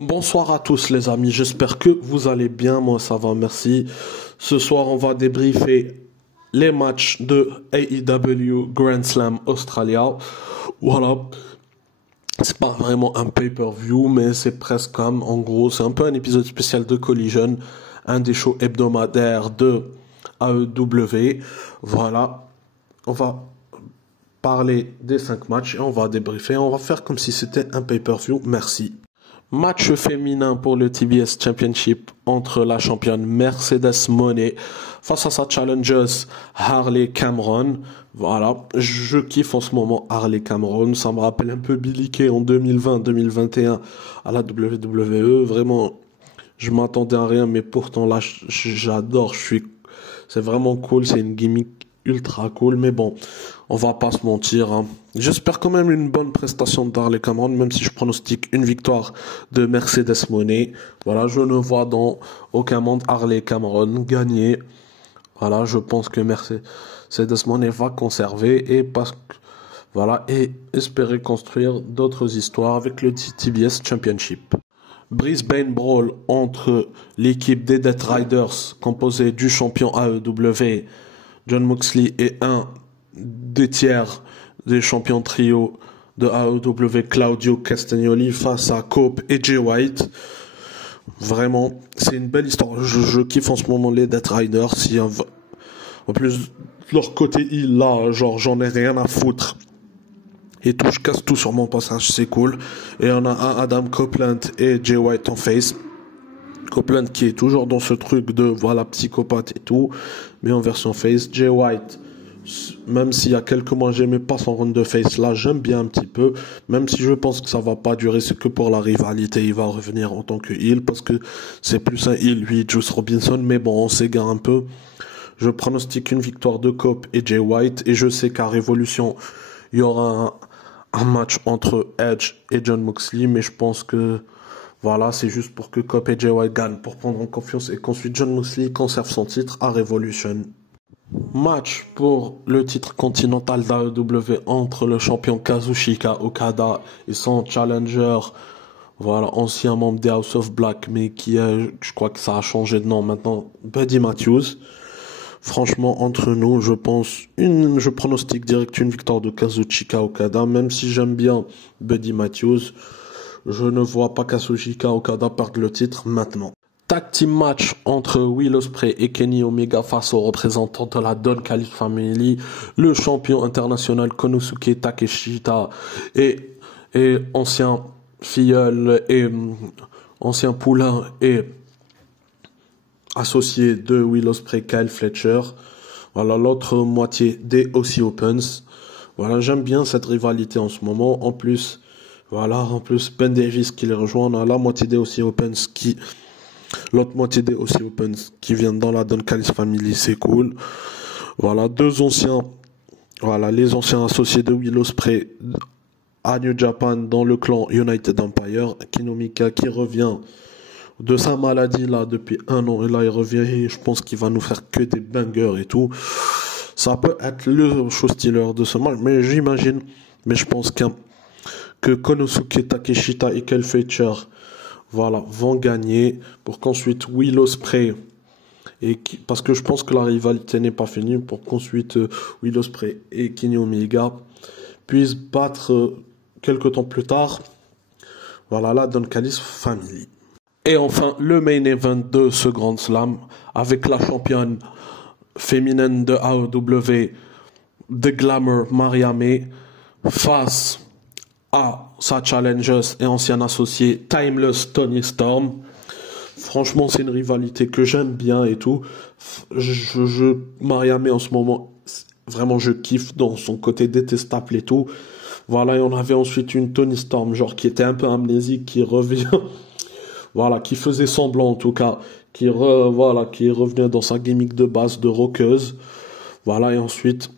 Bonsoir à tous les amis, j'espère que vous allez bien, moi ça va, merci. Ce soir on va débriefer les matchs de AEW Grand Slam Australia. Voilà, c'est pas vraiment un pay-per-view, mais c'est presque comme, en gros, c'est un peu un épisode spécial de Collision, un des shows hebdomadaires de AEW. Voilà, on va parler des 5 matchs et on va débriefer, on va faire comme si c'était un pay-per-view, merci. Match féminin pour le TBS Championship entre la championne Mercedes Moné face à sa challengeuse Harley Cameron. Voilà, je kiffe en ce moment Harley Cameron. Ça me rappelle un peu Billie Kay en 2020-2021 à la WWE. Vraiment, je m'attendais à rien, mais pourtant là, j'adore. C'est vraiment cool. C'est une gimmick ultra cool, mais bon, on va pas se mentir, hein. J'espère quand même une bonne prestation de Harley Cameron, même si je pronostique une victoire de Mercedes Moné. Voilà, je ne vois dans aucun monde Harley Cameron gagner. Voilà, je pense que Mercedes Moné va conserver voilà, et espérer construire d'autres histoires avec le TBS Championship. Brisbane Brawl entre l'équipe des Death Riders, composée du champion AEW, John Moxley, et un des tiers des champions trio de AEW, Claudio Castagnoli, face à Cope et Jay White. Vraiment, c'est une belle histoire. Je kiffe en ce moment les Death Riders. En plus, leur côté il là, genre j'en ai rien à foutre. Et tout, je casse tout sur mon passage, c'est cool. Et on a un Adam Copeland et Jay White en face. Copeland qui est toujours dans ce truc de voilà psychopathe et tout, mais en version face. Jay White, même s'il y a quelques mois j'aimais pas son run de face, là j'aime bien un petit peu, même si je pense que ça va pas durer, c'est que pour la rivalité il va revenir en tant que heel, parce que c'est plus un heel lui, Juice Robinson, mais bon on s'égare un peu. Je pronostique une victoire de Cope et Jay White, et je sais qu'à Révolution il y aura un match entre Edge et John Moxley, mais je pense que voilà, c'est juste pour que Cope et Jay White gagnent, pour prendre en confiance, et qu'ensuite John Moxley conserve son titre à Revolution. Match pour le titre continental d'AEW entre le champion Kazuchika Okada et son challenger, voilà, ancien membre des House of Black, mais je crois que ça a changé de nom maintenant, Buddy Matthews. Franchement, entre nous, je pronostique direct une victoire de Kazuchika Okada, même si j'aime bien Buddy Matthews. Je ne vois pas Kazuchika Okada perdre le titre maintenant. Tag team match entre Will Ospreay et Kenny Omega face aux représentants de la Don Callis Family, le champion international Konosuke Takeshita et ancien filleul et ancien poulain et associé de Will Ospreay, Kyle Fletcher. Voilà, l'autre moitié des Aussie Opens. Voilà, j'aime bien cette rivalité en ce moment. En plus, Ben Davis qui les rejoint. On a la moitié des Aussie Opens l'autre moitié des Aussie Opens qui viennent dans la Don Callis Family, c'est cool. Voilà, les anciens associés de Will Ospreay à New Japan dans le clan United Empire. Kinomika qui revient de sa maladie là depuis 1 an, et là il revient, et je pense qu'il va nous faire que des bangers et tout. Ça peut être le show stealer de ce match, mais je pense que Konosuke Takeshita et Kyle Fletcher, voilà, vont gagner, pour qu'ensuite Will Ospreay, parce que je pense que la rivalité n'est pas finie, pour qu'ensuite Will Ospreay et Kenny Omega puissent battre quelques temps plus tard, voilà, la Don Callis Family. Et enfin, le main event de ce Grand Slam, avec la championne féminine de AEW, The Glamour Maria May, face à sa challengeuse et ancienne associée Timeless Toni Storm. Franchement, c'est une rivalité que j'aime bien et tout. Maria May en ce moment, vraiment je kiffe dans son côté détestable et tout. Voilà, et on avait ensuite une Toni Storm, genre qui était un peu amnésique, qui revient, voilà, qui faisait semblant en tout cas, qui revenait dans sa gimmick de base de rockeuse. Voilà, et ensuite,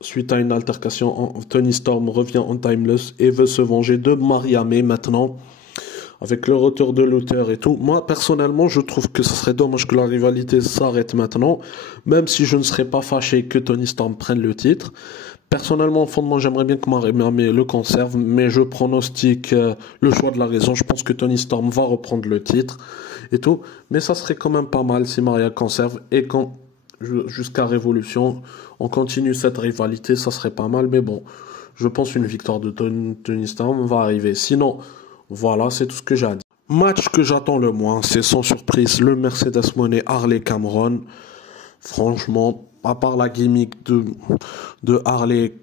suite à une altercation, Toni Storm revient en Timeless et veut se venger de Maria May maintenant, avec le retour de Luther et tout. Moi, personnellement, je trouve que ce serait dommage que la rivalité s'arrête maintenant, même si je ne serais pas fâché que Toni Storm prenne le titre. Personnellement, au fond de moi, j'aimerais bien que Miami le conserve, mais je pronostique le choix de la raison. Je pense que Tony Storm va reprendre le titre et tout. Mais ça serait quand même pas mal si Maria conserve et quand jusqu'à Révolution, on continue cette rivalité, ça serait pas mal. Mais bon, je pense une victoire de Tony Storm va arriver. Sinon, voilà, c'est tout ce que j'ai à dire. Match que j'attends le moins, c'est sans surprise le Mercedes Moné Harley Cameron. Franchement, à part la gimmick de Harley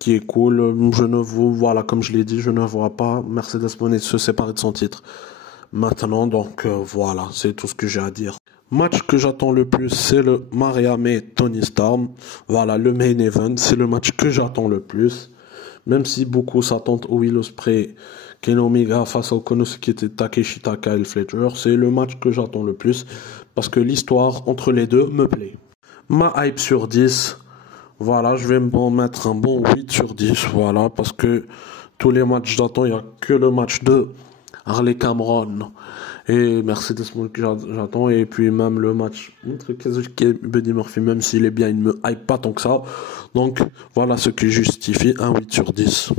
qui est cool, je ne vois, voilà, comme je l'ai dit, je ne vois pas Mercedes Moné se séparer de son titre maintenant. Donc voilà, c'est tout ce que j'ai à dire. Match que j'attends le plus, c'est le Maria May Tony Storm. Voilà, le main event, c'est le match que j'attends le plus. Même si beaucoup s'attendent au Will Ospreay, Kenny Omega face au Konosuke Takeshi Taka et Fletcher, c'est le match que j'attends le plus parce que l'histoire entre les deux me plaît. Ma hype sur 10, voilà, je vais me mettre un bon 8 sur 10, voilà, parce que tous les matchs j'attends, il n'y a que le match de Harley Cameron et Mercedes Moné que j'attends, et puis même le match entre Kazuchika et Buddy Murphy, même s'il est bien, il ne me hype pas tant que ça. Donc voilà ce qui justifie un 8 sur 10.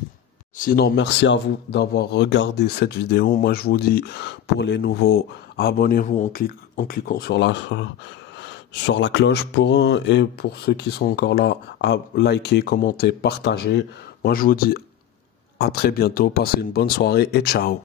Sinon, merci à vous d'avoir regardé cette vidéo. Moi, je vous dis, pour les nouveaux, abonnez-vous en cliquant sur la cloche et pour ceux qui sont encore là, à liker, commenter, partager. Moi, je vous dis à très bientôt. Passez une bonne soirée et ciao.